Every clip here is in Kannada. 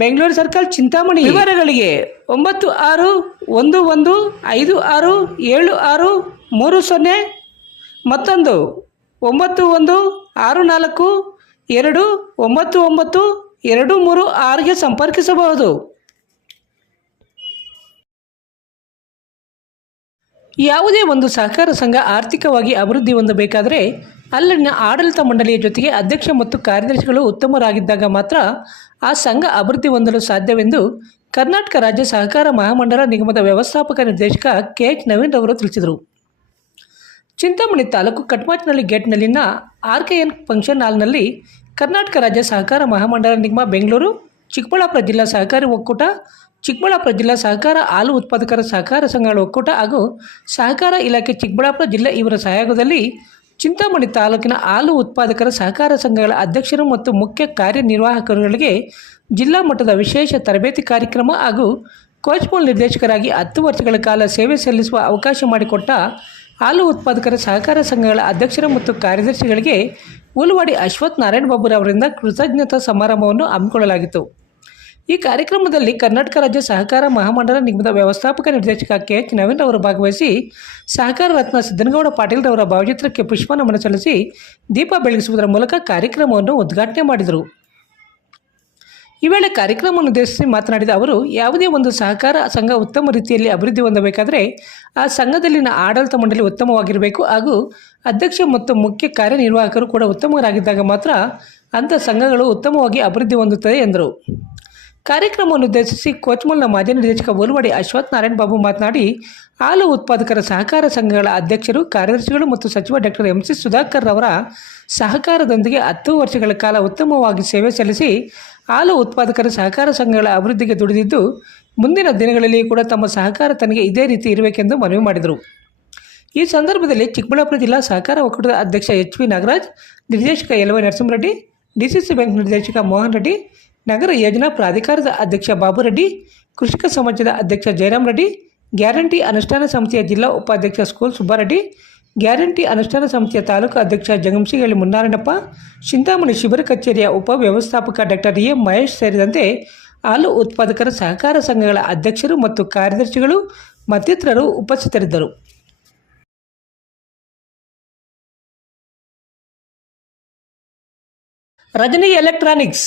Bengaluru circle Chintamani. ವಿವರಗಳಿಗೆ ಒಂಬತ್ತು ಆರು ಒಂದು ಒಂದು ಐದು ಆರು ಏಳು ಆರು ಮೂರು ಸೊನ್ನೆ ಮತ್ತೊಂದು ಒಂಬತ್ತು ಒಂದು ಆರು ನಾಲ್ಕು ಎರಡು ಒಂಬತ್ತು ಒಂಬತ್ತು ಎರಡು ಮೂರು ಆರಿಗೆ ಸಂಪರ್ಕಿಸಬಹುದು. ಯಾವುದೇ ಒಂದು ಸಹಕಾರ ಸಂಘ ಆರ್ಥಿಕವಾಗಿ ಅಭಿವೃದ್ಧಿ ಹೊಂದಬೇಕಾದರೆ ಅಲ್ಲಿನ ಆಡಳಿತ ಮಂಡಳಿಯ ಜೊತೆಗೆ ಅಧ್ಯಕ್ಷ ಮತ್ತು ಕಾರ್ಯದರ್ಶಿಗಳು ಉತ್ತಮರಾಗಿದ್ದಾಗ ಮಾತ್ರ ಆ ಸಂಘ ಅಭಿವೃದ್ಧಿ ಹೊಂದಲು ಸಾಧ್ಯವೆಂದು ಕರ್ನಾಟಕ ರಾಜ್ಯ ಸಹಕಾರ ಮಹಾಮಂಡಲ ನಿಗಮದ ವ್ಯವಸ್ಥಾಪಕ ನಿರ್ದೇಶಕ ಕೆ ಎಚ್ ನವೀನ್ ಅವರು ತಿಳಿಸಿದರು. ಚಿಂತಾಮಣಿ ತಾಲೂಕು ಕಟ್ಮಾಚ್ನಲ್ಲಿ ಗೇಟ್ನಲ್ಲಿನ ಆರ್ ಕೆ ಎನ್ ಫಂಕ್ಷನ್ ಹಾಲ್ನಲ್ಲಿ ಕರ್ನಾಟಕ ರಾಜ್ಯ ಸಹಕಾರ ಮಹಾಮಂಡಲ ನಿಗಮ ಬೆಂಗಳೂರು, ಚಿಕ್ಕಬಳ್ಳಾಪುರ ಜಿಲ್ಲಾ ಸಹಕಾರಿ ಒಕ್ಕೂಟ, ಚಿಕ್ಕಬಳ್ಳಾಪುರ ಜಿಲ್ಲಾ ಸಹಕಾರ ಹಾಲು ಉತ್ಪಾದಕರ ಸಹಕಾರ ಸಂಘಗಳ ಒಕ್ಕೂಟ ಹಾಗೂ ಸಹಕಾರ ಇಲಾಖೆ ಚಿಕ್ಕಬಳ್ಳಾಪುರ ಜಿಲ್ಲೆ ಇವರ ಸಹಯೋಗದಲ್ಲಿ ಚಿಂತಾಮಣಿ ತಾಲೂಕಿನ ಹಾಲು ಉತ್ಪಾದಕರ ಸಹಕಾರ ಸಂಘಗಳ ಅಧ್ಯಕ್ಷರು ಮತ್ತು ಮುಖ್ಯ ಕಾರ್ಯನಿರ್ವಾಹಕರುಗಳಿಗೆ ಜಿಲ್ಲಾ ಮಟ್ಟದ ವಿಶೇಷ ತರಬೇತಿ ಕಾರ್ಯಕ್ರಮ ಹಾಗೂ ಕೋಚ್ಮೂಲ್ ನಿರ್ದೇಶಕರಾಗಿ ಹತ್ತು ವರ್ಷಗಳ ಕಾಲ ಸೇವೆ ಸಲ್ಲಿಸುವ ಅವಕಾಶ ಮಾಡಿಕೊಟ್ಟ ಹಾಲು ಉತ್ಪಾದಕರ ಸಹಕಾರ ಸಂಘಗಳ ಅಧ್ಯಕ್ಷರು ಮತ್ತು ಕಾರ್ಯದರ್ಶಿಗಳಿಗೆ ಉಲುವಾಡಿ ಅಶ್ವಥ್ ನಾರಾಯಣ ಬಾಬುರವರಿಂದ ಕೃತಜ್ಞತಾ ಸಮಾರಂಭವನ್ನು ಹಮ್ಮಿಕೊಳ್ಳಲಾಗಿತ್ತು. ಈ ಕಾರ್ಯಕ್ರಮದಲ್ಲಿ ಕರ್ನಾಟಕ ರಾಜ್ಯ ಸಹಕಾರ ಮಹಾಮಂಡಲ ನಿಗಮದ ವ್ಯವಸ್ಥಾಪಕ ನಿರ್ದೇಶಕ ಕೆ ಎಚ್ ನವೀನ್ ಅವರು ಭಾಗವಹಿಸಿ ಸಹಕಾರ ರತ್ನ ಸಿದ್ದನಗೌಡ ಪಾಟೀಲ್ ಅವರ ಭಾವಚಿತ್ರಕ್ಕೆ ಪುಷ್ಪ ನಮನ ಸಲ್ಲಿಸಿ ದೀಪ ಬೆಳಗಿಸುವುದರ ಮೂಲಕ ಕಾರ್ಯಕ್ರಮವನ್ನು ಉದ್ಘಾಟನೆ ಮಾಡಿದರು. ಈ ವೇಳೆ ಕಾರ್ಯಕ್ರಮವನ್ನು ಉದ್ದೇಶಿಸಿ ಮಾತನಾಡಿದ ಅವರು, ಯಾವುದೇ ಒಂದು ಸಹಕಾರ ಸಂಘ ಉತ್ತಮ ರೀತಿಯಲ್ಲಿ ಅಭಿವೃದ್ಧಿ ಹೊಂದಬೇಕಾದರೆ ಆ ಸಂಘದಲ್ಲಿನ ಆಡಳಿತ ಮಂಡಳಿ ಉತ್ತಮವಾಗಿರಬೇಕು ಹಾಗೂ ಅಧ್ಯಕ್ಷ ಮತ್ತು ಮುಖ್ಯ ಕಾರ್ಯನಿರ್ವಾಹಕರು ಕೂಡ ಉತ್ತಮರಾಗಿದ್ದಾಗ ಮಾತ್ರ ಅಂಥ ಸಂಘಗಳು ಉತ್ತಮವಾಗಿ ಅಭಿವೃದ್ಧಿ ಹೊಂದುತ್ತದೆ ಎಂದರು. ಕಾರ್ಯಕ್ರಮವನ್ನು ಉದ್ದೇಶಿಸಿ ಕೋಚ್ಮಲ್ನ ಮಾಜಿ ನಿರ್ದೇಶಕ ಬೋಲ್ವಾಡಿ ಅಶ್ವಥ್ ನಾರಾಯಣ್ ಬಾಬು ಮಾತನಾಡಿ, ಹಾಲು ಉತ್ಪಾದಕರ ಸಹಕಾರ ಸಂಘಗಳ ಅಧ್ಯಕ್ಷರು, ಕಾರ್ಯದರ್ಶಿಗಳು ಮತ್ತು ಸಚಿವ ಡಾಕ್ಟರ್ ಎಂ ಸಿ ಸುಧಾಕರ್ ಅವರ ಸಹಕಾರದೊಂದಿಗೆ ಹತ್ತು ವರ್ಷಗಳ ಕಾಲ ಉತ್ತಮವಾಗಿ ಸೇವೆ ಸಲ್ಲಿಸಿ, ಹಾಲು ಉತ್ಪಾದಕರ ಸಹಕಾರ ಸಂಘಗಳ ಅಭಿವೃದ್ಧಿಗೆ ದುಡಿದಿದ್ದು, ಮುಂದಿನ ದಿನಗಳಲ್ಲಿ ಕೂಡ ತಮ್ಮ ಸಹಕಾರ ತನಗೆ ಇದೇ ರೀತಿ ಇರಬೇಕೆಂದು ಮನವಿ ಮಾಡಿದರು. ಈ ಸಂದರ್ಭದಲ್ಲಿ ಚಿಕ್ಕಬಳ್ಳಾಪುರ ಜಿಲ್ಲಾ ಸಹಕಾರ ಒಕ್ಕೂಟದ ಅಧ್ಯಕ್ಷ ಎಚ್ ವಿ ನಾಗರಾಜ್, ನಿರ್ದೇಶಕ L Y Narasimhareddy DCC bank ನಿರ್ದೇಶಕ ಮೋಹನ್ ರೆಡ್ಡಿ ನಗರ ಯೋಜನಾ ಪ್ರಾಧಿಕಾರದ ಅಧ್ಯಕ್ಷ ಬಾಬುರೆಡ್ಡಿ ಕೃಷಿಕ ಸಮಾಜದ ಅಧ್ಯಕ್ಷ ಜಯರಾಮ್ ರೆಡ್ಡಿ, ಗ್ಯಾರಂಟಿ ಅನುಷ್ಠಾನ ಸಮಿತಿಯ ಜಿಲ್ಲಾ ಉಪಾಧ್ಯಕ್ಷ ಸ್ಕೂಲ್ ಸುಬ್ಬಾರೆಡ್ಡಿ, ಗ್ಯಾರಂಟಿ ಅನುಷ್ಠಾನ ಸಮಿತಿಯ ತಾಲೂಕು ಅಧ್ಯಕ್ಷ ಜಗಂಸಿಗಳಿ ಮುನ್ನಾರಾಯಣಪ್ಪ ಚಿಂತಾಮಣಿ ಶಿಬಿರ ಕಚೇರಿಯ ಉಪ ವ್ಯವಸ್ಥಾಪಕ ಡಾಕ್ಟರ್ ಎ ಮಹೇಶ್ ಸೇರಿದಂತೆ ಹಾಲು ಉತ್ಪಾದಕರ ಸಹಕಾರ ಸಂಘಗಳ ಅಧ್ಯಕ್ಷರು ಮತ್ತು ಕಾರ್ಯದರ್ಶಿಗಳು ಮತ್ತಿತರರು ಉಪಸ್ಥಿತರಿದ್ದರು. ರಜನಿ ಎಲೆಕ್ಟ್ರಾನಿಕ್ಸ್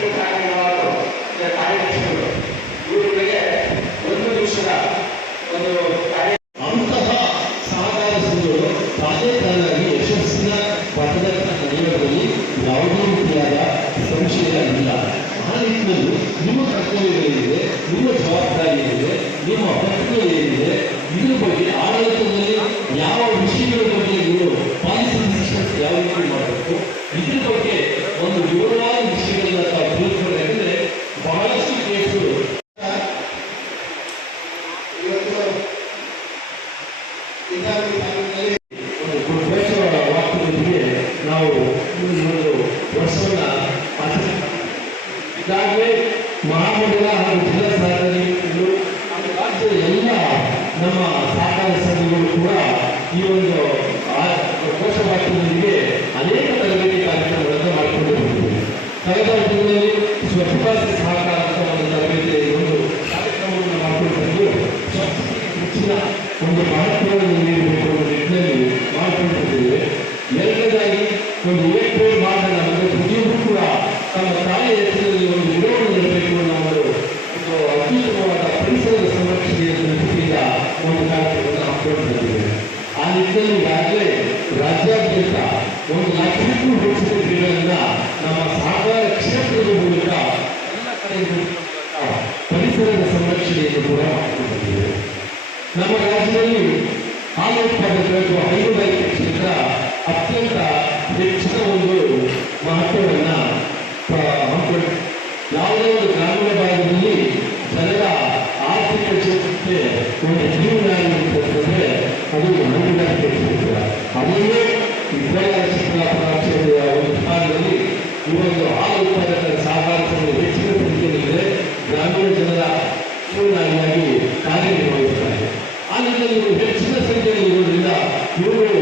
ಮುಖ್ಯ ಕಾರ್ಯನಿರ್ವಾಹಕರು ನಮ್ಮ ಸಹಕಾರ ಸಂಘಗಳು ಕೂಡ ಈ ಒಂದು ಕೋಶವಾಕ್ಯದೊಂದಿಗೆ ಅನೇಕ ತರಬೇತಿ ಕಾರ್ಯಕ್ರಮಗಳನ್ನು ಮಾಡಿಕೊಂಡು ಹೋಗುತ್ತಿವೆ ಕಳೆದ ದಿನದಲ್ಲಿ ಸ್ವಚ್ಛತಾ ಸಹಕಾರ ಅಂತ ಒಂದು ತರಬೇತಿ ಒಂದು ಕಾರ್ಯಕ್ರಮವನ್ನು ಮಾಡಿಕೊಂಡು ಹೆಚ್ಚಿನ ಒಂದು ಮಹತ್ವವನ್ನು ನೀಡಬೇಕು ಅನ್ನೋ ನಿಟ್ಟಿನಲ್ಲಿ ಮಾಡಿಕೊಂಡಿದ್ದೇವೆ ಎರಡನೇದಾಗಿ ಒಂದು ಇಲೆಕ್ಟ್ರೋಲ್ ಮಾಡಿದ ನಮಗೆ ಪ್ರತಿಯೊಬ್ಬರು ಕೂಡ ತಮ್ಮ ತಾಯಿ ಹೆಸರಿನಲ್ಲಿ ಒಂದು ವಿರೋಧವನ್ನು ನೀಡಬೇಕು ಅನ್ನೋ ಅತ್ಯುತ್ತಮವಾದ ಪರಿಸರದ ಸಂರಕ್ಷಣೆಯ ದೃಷ್ಟಿಯಿಂದ ಒಂದು ಕಾರ್ಯಕ್ರಮವನ್ನು ಹಮ್ಮಿಕೊಂಡಿದ್ದೇವೆ ಆ ನಿಟ್ಟಿನಲ್ಲಿ ಈಗಾಗಲೇ ರಾಜ್ಯಾದ್ಯಂತ ಒಂದು ಲಕ್ಷಕ್ಕೂ ಹೆಚ್ಚಿನ ಗಿಡಗಳನ್ನ ನಮ್ಮ ಸಹಕಾರ ಕ್ಷೇತ್ರದ ಮೂಲಕ ಪರಿಸರದ ಸಂರಕ್ಷಣೆಯನ್ನು ಕೂಡ ಮಾಡಿಕೊಂಡಿದ್ದೇವೆ ನಮ್ಮ ರಾಜ್ಯದಲ್ಲಿ ಹಾಲು ಉತ್ಪಾದಕರು ಹೈನುಗಾರಿಕೆ ಕ್ಷೇತ್ರ ಅತ್ಯಂತ ಹೆಚ್ಚಿನ ಒಂದು ಮಹತ್ವವನ್ನು ಯಾವುದೇ ಒಂದು ಗ್ರಾಮೀಣ ಕ್ಷೇತ್ರಕ್ಕೆ ಒಂದು ಜೀವನಾಡಿರ್ತಕ್ಕಂಥದ್ದರೆ ಅದು ಹೈನುಗಾರಿಕೆ ಕ್ಷೇತ್ರ ಅದೇ ವಿದ್ಯಾಲಯ ಶಿಕ್ಷಣ ಕ್ಷೇತ್ರದ ಭಾಗದಲ್ಲಿ ಈ ಒಂದು ಹಾಲು ಉತ್ಪಾದಕರ ಸಹಕಾರದಲ್ಲಿ ಹೆಚ್ಚಿನ ಸಂಖ್ಯೆಯಲ್ಲಿದೆ ಗ್ರಾಮೀಣ ಜನರ ಜೀವನಾಗಿಯಾಗಿ ಕಾರ್ಯನಿರ್ವಹಿಸ್ತಾರೆ ಆ ನಿಟ್ಟಿನಲ್ಲಿ ಹೆಚ್ಚಿನ ಸಂಖ್ಯೆಯಲ್ಲಿ ಇರುವುದರಿಂದ ಇವರು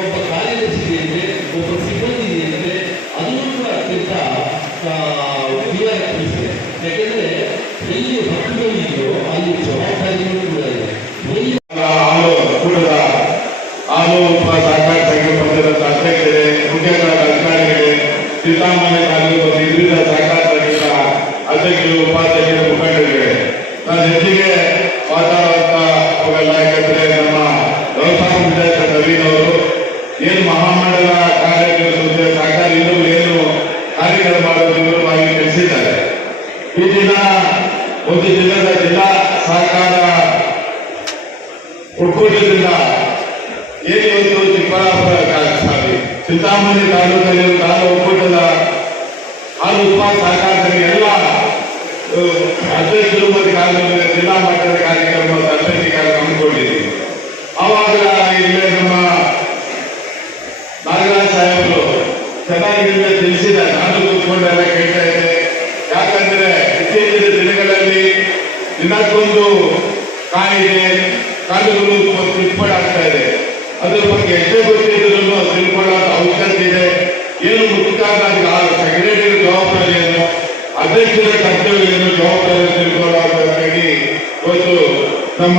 ಒಬ್ಬ ಕಾರ್ಯದರ್ಶಿಗೆ ಇದೆ ಒಬ್ಬ ಸಿಬ್ಬಂದಿ ಇದೆ ಅದನ್ನು ಕೂಡ ಅತ್ಯಂತ ಆಗಿ ತಿಳಿಸಿದೆ ಯಾಕೆಂದ್ರೆ ಎಲ್ಲಿ ಹಕ್ಕುಗಳಿದೆಯೋ ಅಲ್ಲಿ ಜವಾಬ್ದಾರಿಗಳು ಕೂಡ ಇದೆ. ಎಲ್ಲಿ ಮುಖ್ಯ ಅಧಿಕಾರಿಗಳೇ, ಸಿದ್ದರಾಮಯ್ಯ ಮತ್ತು ವಿವಿಧ ಸಹಕಾರ ಅಧ್ಯಕ್ಷರು, ಉಪಾಧ್ಯಕ್ಷರು ವಿವರವಾಗಿ ತಿಳಿಸಿದ್ದಾರೆ ಈ ದಿನ, ಒಂದು ಜಿಲ್ಲದ ಜಿಲ್ಲಾ ಚಿಂತಾಮಣಿ ಜಿಲ್ಲಾ ಮಟ್ಟದ ಕಾರ್ಯಕ್ರಮ ತರಬೇತಿ ಕಾರ್ಯಕ್ರಮ ಆವಾಗ ನಮ್ಮ ನಾಗರಾಜ್ ಸಾಹೇಬರು ಚೆನ್ನಾಗಿ ನಿಮಗೆ ಕೂತ್ಕೊಂಡೆಲ್ಲ ಕೇಳ್ತಾ ಇದ್ದೆ ಯಾಕಂದ್ರೆ ಇತ್ತೀಚಿನ ದಿನಗಳಲ್ಲಿ ದಿನಕ್ಕೊಂದು ಕಾಯಿದೆ ಕಾಲುಗಳು ಆಗ್ತಾ ಇದೆ. ಅದ್ರ ಬಗ್ಗೆ ಎಷ್ಟೇ ಗೊತ್ತಿದ್ರು ತಿಳ್ಕೊಳ್ಳೋ ಅವಶ್ಯಕತೆ ಇದೆ. ಏನು ಮುಖ್ಯ ಸೆಕ್ರೆಟರಿ ಜವಾಬ್ದಾರಿ ಏನು ಅಧ್ಯಕ್ಷರ ಕರ್ತವ್ಯ ಏನು ಜವಾಬ್ದಾರಿ ತಿಳ್ಕೊಳ್ಳೋದಕ್ಕಾಗಿ ಇವತ್ತು ನಮ್ಮ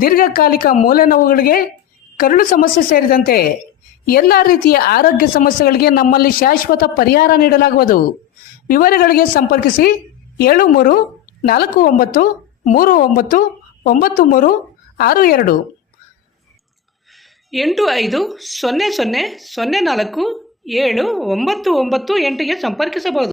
ದೀರ್ಘಕಾಲಿಕ ಮೂಲೆ ನೋವುಗಳಿಗೆ ಕರುಳು ಸಮಸ್ಯೆ ಸೇರಿದಂತೆ ಎಲ್ಲ ರೀತಿಯ ಆರೋಗ್ಯ ಸಮಸ್ಯೆಗಳಿಗೆ ನಮ್ಮಲ್ಲಿ ಶಾಶ್ವತ ಪರಿಹಾರ ನೀಡಲಾಗುವುದು. ವಿವರಗಳಿಗೆ ಸಂಪರ್ಕಿಸಿ ಏಳು ಮೂರು ನಾಲ್ಕು ಒಂಬತ್ತು ಮೂರು ಒಂಬತ್ತು ಒಂಬತ್ತು ಮೂರು ಆರು ಎರಡು. ಎಂಟು ಐದು ಸೊನ್ನೆ ಸೊನ್ನೆ ಸೊನ್ನೆ ನಾಲ್ಕು ಏಳು ಒಂಬತ್ತು ಒಂಬತ್ತು ಎಂಟಿಗೆ ಸಂಪರ್ಕಿಸಬಹುದು.